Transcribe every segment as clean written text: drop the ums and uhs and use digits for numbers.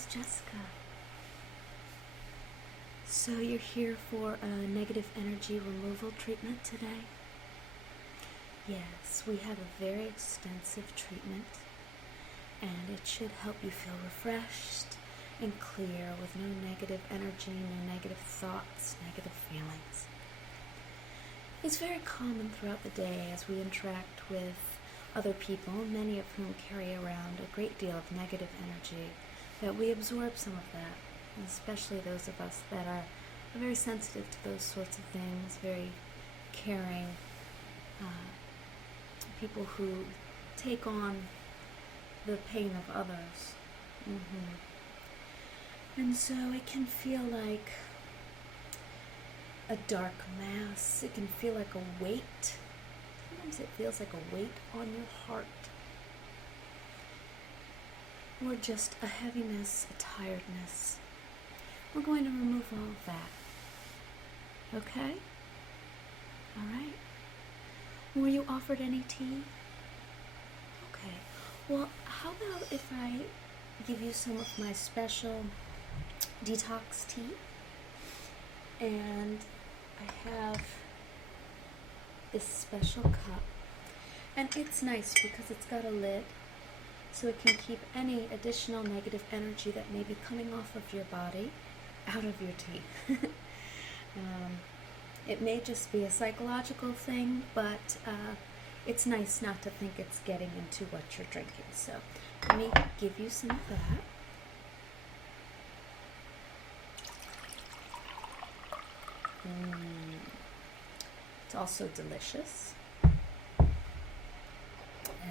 is Jessica. So you're here for a negative energy removal treatment today? Yes, we have a very extensive treatment, and it should help you feel refreshed and clear with no negative energy, no negative thoughts, negative feelings. It's very common throughout the day as we interact with other people, many of whom carry around a great deal of negative energy, that we absorb some of that, and especially those of us that are very sensitive to those sorts of things, very caring, people who take on the pain of others. And so it can feel like a dark mass. It can feel like a weight. Sometimes it feels like a weight on your heart. Or just a heaviness, a tiredness. We're going to remove all of that. Okay? All right? Were you offered any tea? Okay. Well, how about if I give you some of my special detox tea? And I have this special cup. And it's nice because it's got a lid, so it can keep any additional negative energy that may be coming off of your body out of your tea. It may just be a psychological thing, but it's nice not to think it's getting into what you're drinking. So let me give you some of that. It's also delicious. And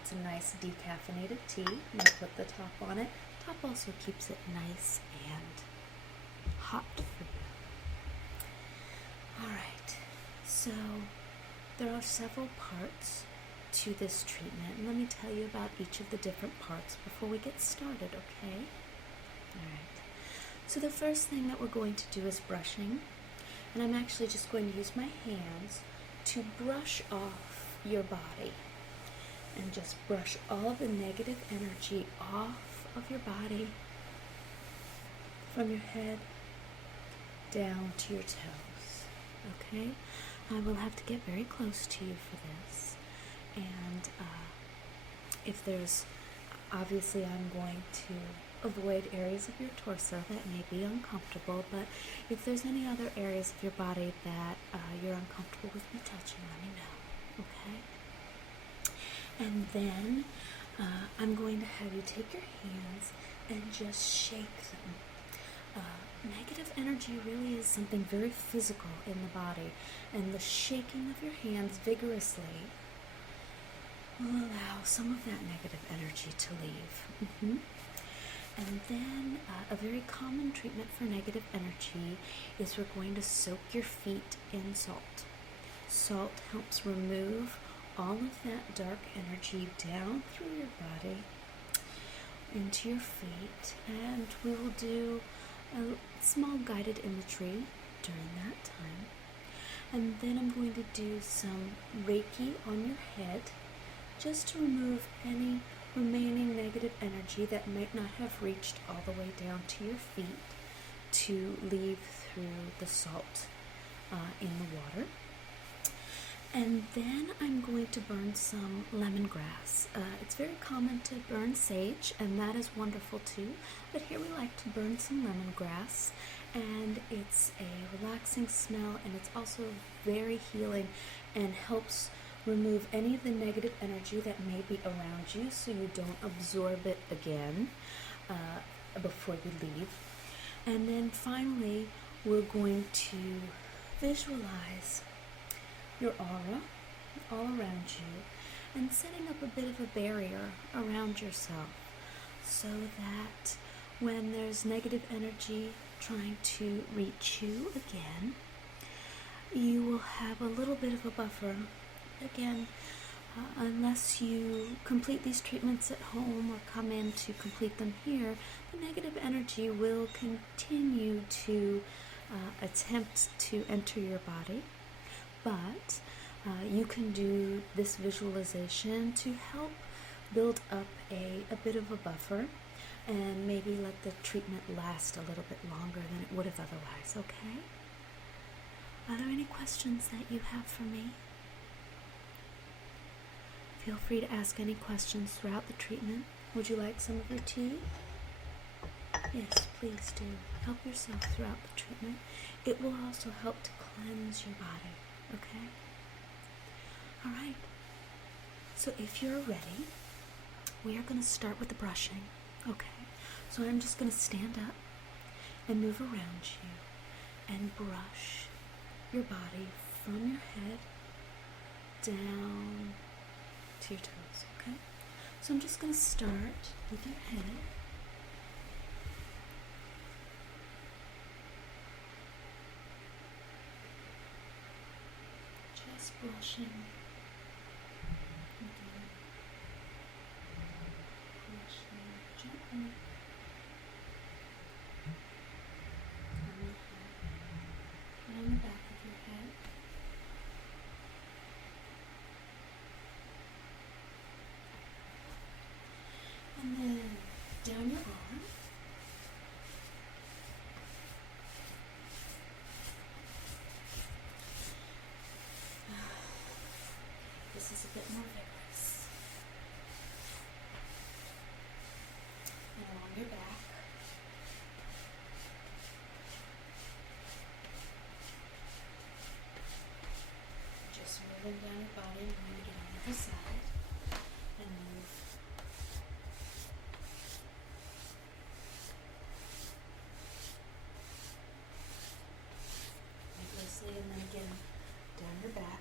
it's a nice decaffeinated tea. I'm going to put the top on it. Top also keeps it nice and hot for you. Alright, so there are several parts to this treatment. And let me tell you about each of the different parts before we get started, okay? Alright, so the first thing that we're going to do is brushing. And I'm actually just going to use my hands to brush off your body. And just brush all the negative energy off of your body, from your head down to your toes. Okay? I will have to get very close to you for this. And if there's, obviously I'm going to avoid areas of your torso that may be uncomfortable, but if there's any other areas of your body that you're uncomfortable with me touching, let me know, okay? And then I'm going to have you take your hands and just shake them. Negative energy really is something very physical in the body, and the shaking of your hands vigorously will allow some of that negative energy to leave. And then a very common treatment for negative energy is we're going to soak your feet in salt. Salt helps remove all of that dark energy down through your body into your feet, and we will do a small guided imagery during that time. And then I'm going to do some Reiki on your head, just to remove any remaining negative energy that might not have reached all the way down to your feet to leave through the salt in the water. And then I'm going to burn some lemongrass. It's very common to burn sage, and that is wonderful too, but here we like to burn some lemongrass, and it's a relaxing smell, and it's also very healing and helps remove any of the negative energy that may be around you so you don't absorb it again before you leave. And then finally, we're going to visualize your aura all around you and setting up a bit of a barrier around yourself so that when there's negative energy trying to reach you again, you will have a little bit of a buffer. Again, unless you complete these treatments at home or come in to complete them here, the negative energy will continue to attempt to enter your body. But you can do this visualization to help build up a bit of a buffer. and maybe let the treatment last a little bit longer than it would have otherwise, okay? Are there any questions that you have for me? Feel free to ask any questions throughout the treatment. Would you like some of your tea? Yes, please do. Help yourself throughout the treatment. It will also help to cleanse your body, okay? All right. So if you're ready, we are going to start with the brushing, okay? So I'm just going to stand up and move around you and brush your body from your head down to your toes, okay? So I'm just going to start with your head. Just brushing. Brushing gently on your head and on the back of your head. And then down your arm. This is a bit more vigorous. And along your back. Just moving down your body. I'm going to get on the other side and move. Vigorously, and then again down your back.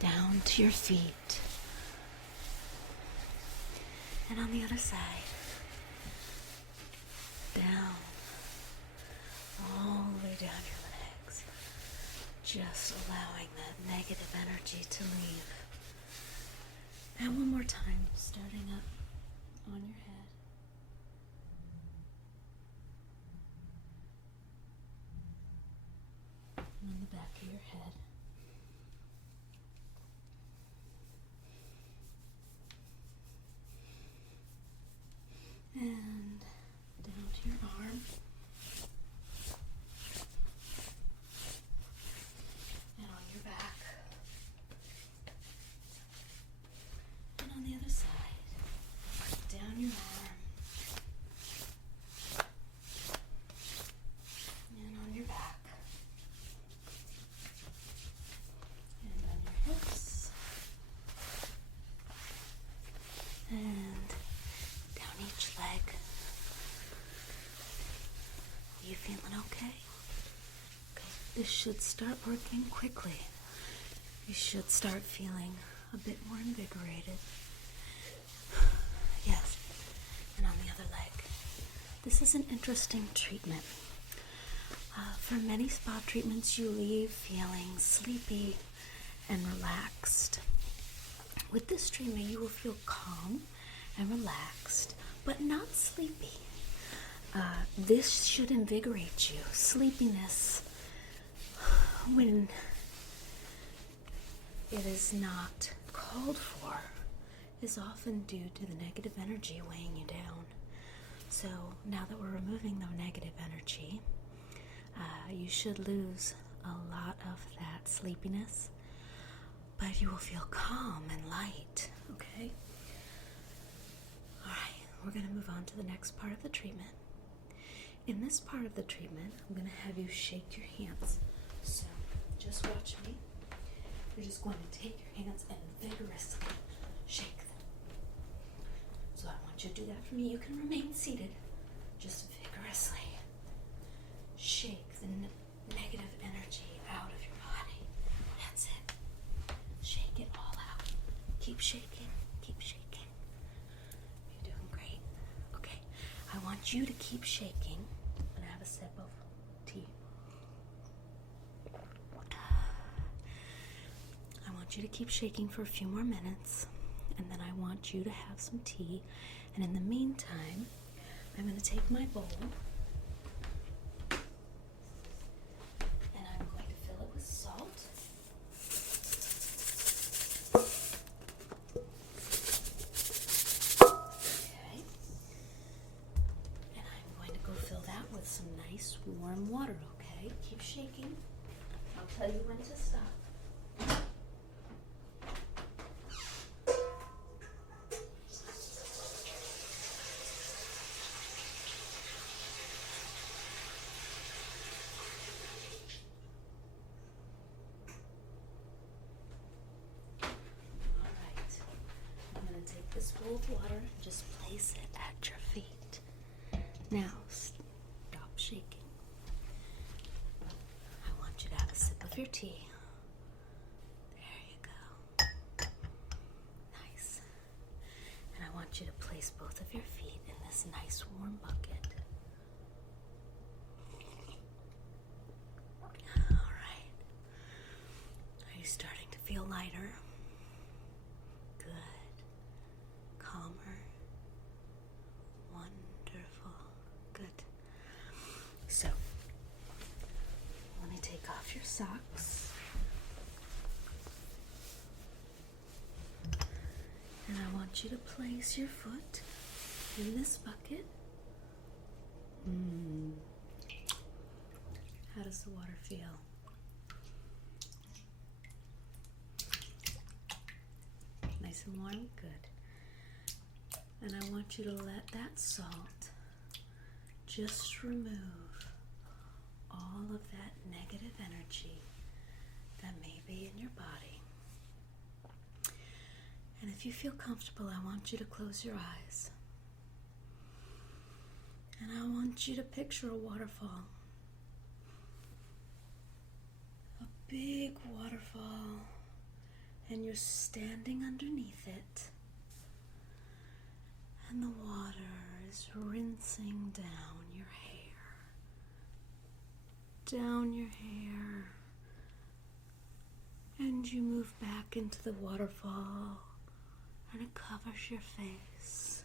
Down to your feet, and on the other side, down, all the way down your legs, just allowing that negative energy to leave. And one more time, starting up on your head. And on the back of your head. And down to your arm. And on your back. And on the other side. Down your arm. And on your back. And on your hips. And down each leg. Are you feeling okay? Okay, this should start working quickly. You should start feeling a bit more invigorated. Yes, and on the other leg. This is an interesting treatment. For many spa treatments, you leave feeling sleepy and relaxed. With this treatment, you will feel calm and relaxed, but not sleepy. This should invigorate you. Sleepiness, when it is not called for, is often due to the negative energy weighing you down. So now that we're removing the negative energy, you should lose a lot of that sleepiness, but you will feel calm and light, okay? All right, we're going to move on to the next part of the treatment. In this part of the treatment, I'm going to have you shake your hands. So just watch me. You're just going to take your hands and vigorously shake them. So I want you to do that for me. You can remain seated. Just vigorously shake the negative energy out of your body. That's it. Shake it all out. Keep shaking. Keep shaking. You're doing great. Okay. I want you to keep shaking. I'm gonna have a sip of tea. I want you to keep shaking for a few more minutes. and then I want you to have some tea. And in the meantime, I'm going to take my bowl and I'm going to fill it with salt. Okay. And I'm going to go fill that with some nice warm water, okay? Keep shaking. I'll tell you when to stop. This bowl of water and just place it at your feet. Now, stop shaking. I want you to have a sip of your tea. There you go. Nice. And I want you to place both of your feet in this nice warm bucket. All right. Are you starting to feel lighter? Calmer. Wonderful. Good. So, let me take off your socks. And I want you to place your foot in this bucket. How does the water feel? Nice and warm? Good. And I want you to let that salt just remove all of that negative energy that may be in your body. And if you feel comfortable, I want you to close your eyes. And I want you to picture a waterfall. A big waterfall. And you're standing underneath it. And the water is rinsing down your hair. Down your hair. And you move back into the waterfall. And it covers your face.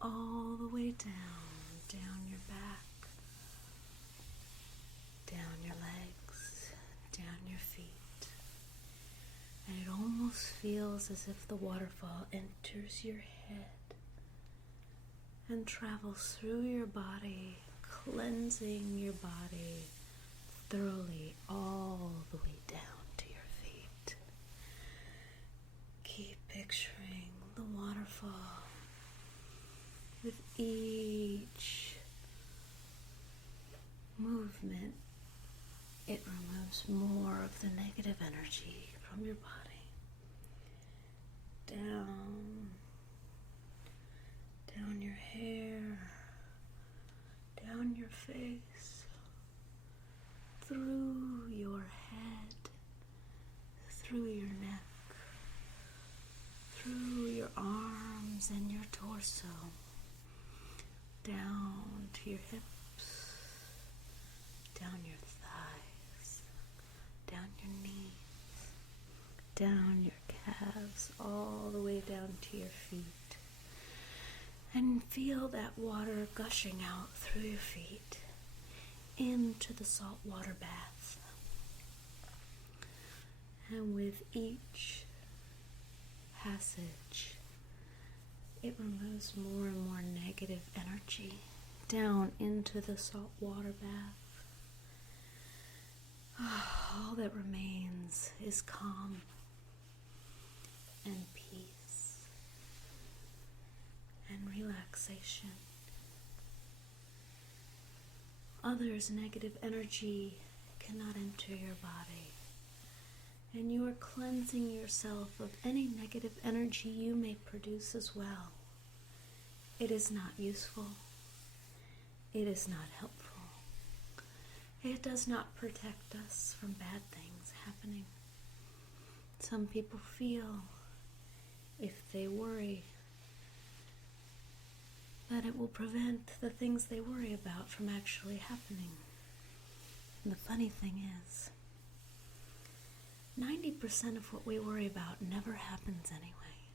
All the way down your back. Down your legs. Down your feet. And it almost feels as if the waterfall enters your head and travels through your body, cleansing your body thoroughly all the way down to your feet. Keep picturing the waterfall. With each movement, it removes more of the negative energy from your body. Down your hair, down your face, through your head, through your neck, through your arms and your torso, down to your hips, down your thighs, down your knees, down your calves, all the way down to your feet. And feel that water gushing out through your feet into the saltwater bath. And with each passage, it removes more and more negative energy down into the saltwater bath. All that remains is calm and peace and relaxation. Others' negative energy cannot enter your body, and you are cleansing yourself of any negative energy you may produce as well. It is not useful. It is not helpful. It does not protect us from bad things happening. Some people feel if they worry that it will prevent the things they worry about from actually happening. And the funny thing is, 90% of what we worry about never happens anyway.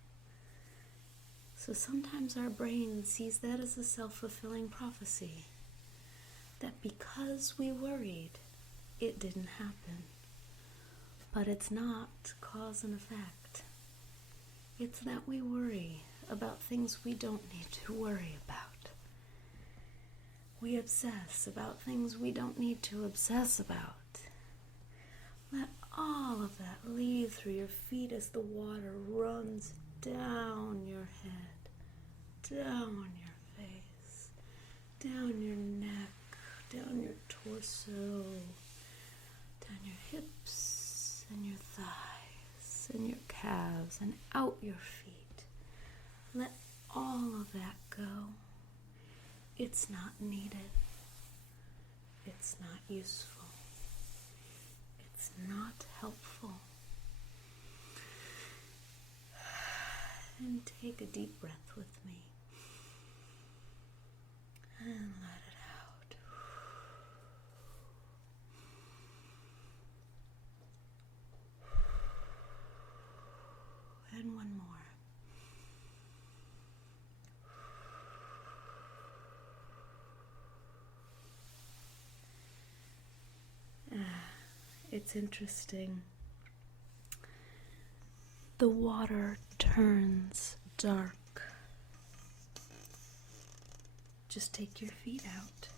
So sometimes our brain sees that as a self-fulfilling prophecy, that because we worried, it didn't happen. But it's not cause and effect. It's that we worry about things we don't need to worry about. We obsess about things we don't need to obsess about. Let all of that leave through your feet as the water runs down your head, down your face, down your neck, down your torso, down your hips and your thighs and your calves and out your feet. Let all of that go. It's not needed. It's not useful. It's not helpful. And take a deep breath with me. And let it out. And one more. It's interesting. The water turns dark. Just take your feet out.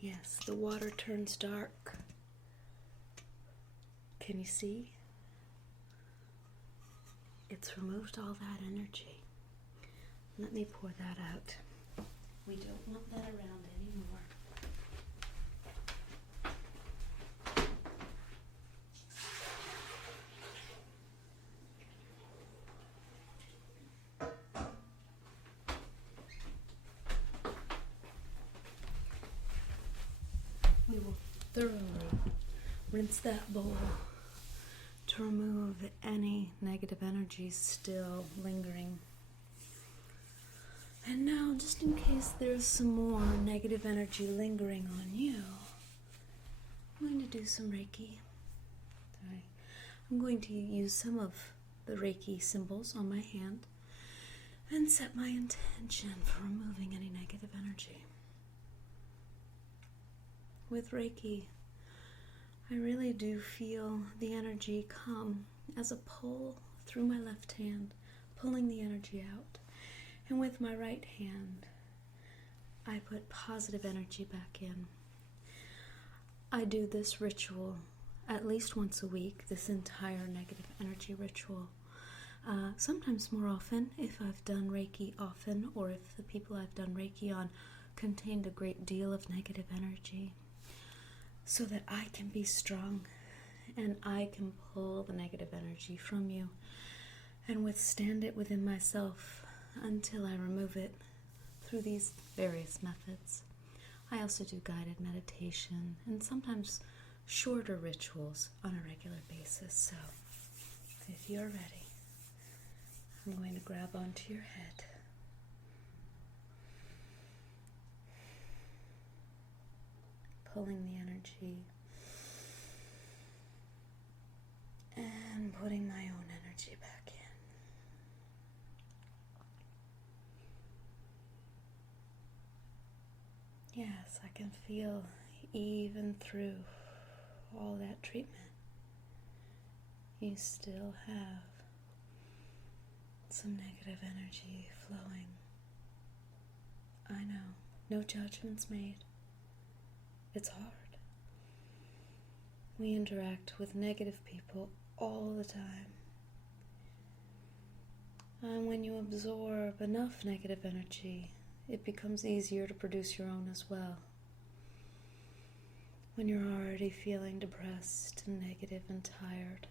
Yes, the water turns dark. Can you see? It's removed all that energy. Let me pour that out. We don't want that around anymore. We will thoroughly rinse that bowl to remove any negative energy still lingering. And now, just in case there's some more negative energy lingering on you, I'm going to do some Reiki. I'm going to use some of the Reiki symbols on my hand and set my intention for removing any negative energy. With Reiki, I really do feel the energy come as a pull through my left hand, pulling the energy out. And with my right hand, I put positive energy back in. I do this ritual at least once a week, this entire negative energy ritual. Sometimes more often if I've done Reiki often, or if the people I've done Reiki on contained a great deal of negative energy, so that I can be strong and I can pull the negative energy from you and withstand it within myself until I remove it through these various methods. I also do guided meditation and sometimes shorter rituals on a regular basis. So if you're ready, I'm going to grab onto your head. Pulling the energy and putting my own energy back in. Yes, I can feel even through all that treatment, you still have some negative energy flowing. I know, no judgments made. It's hard. We interact with negative people all the time. And when you absorb enough negative energy, it becomes easier to produce your own as well. When you're already feeling depressed and negative and tired,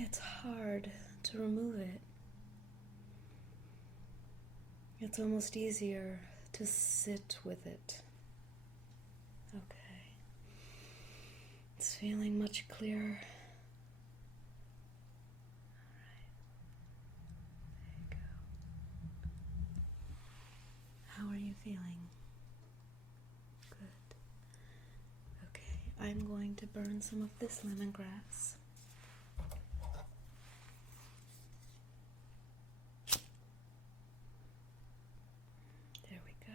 it's hard to remove it. It's almost easier to sit with it. Okay. It's feeling much clearer. How are you feeling? Good. Okay, I'm going to burn some of this lemongrass. There we go.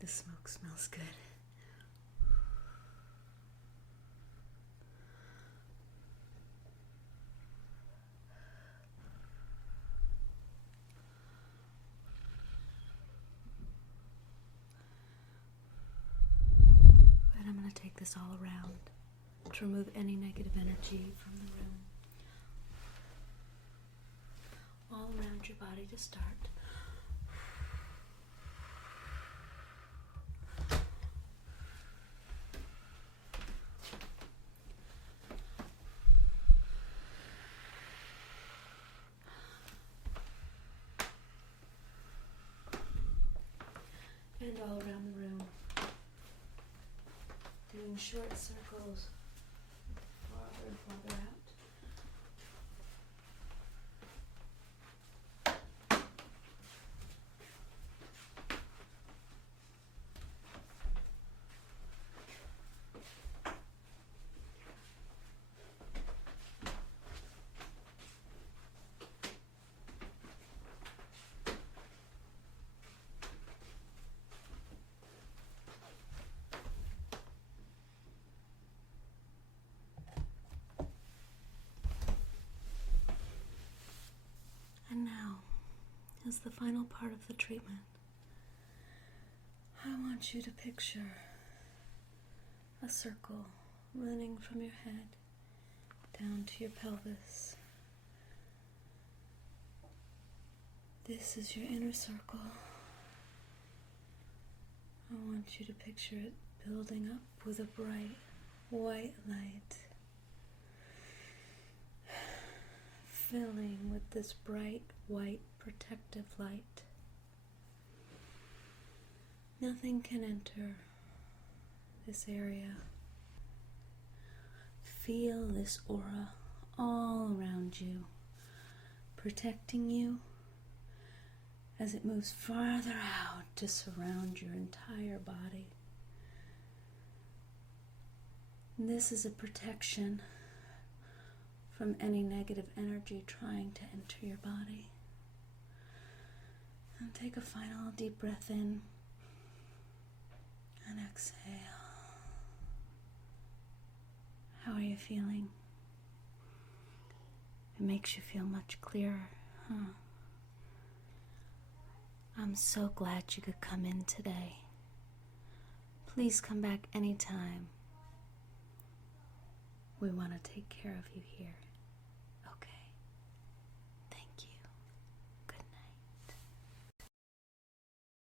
The smoke smells good. And I'm going to take this all around to remove any negative energy from the room. All around your body to start. And all around the room, doing short circles farther and farther out. And now, as the final part of the treatment, I want you to picture a circle running from your head down to your pelvis. This is your inner circle. I want you to picture it building up with a bright white light, filling with this bright white protective light. Nothing can enter this area. Feel this aura all around you, protecting you as it moves farther out to surround your entire body. This is a protection from any negative energy trying to enter your body. And take a final deep breath in and exhale. How are you feeling? It makes you feel much clearer, huh? I'm so glad you could come in today. Please come back anytime. We want to take care of you here.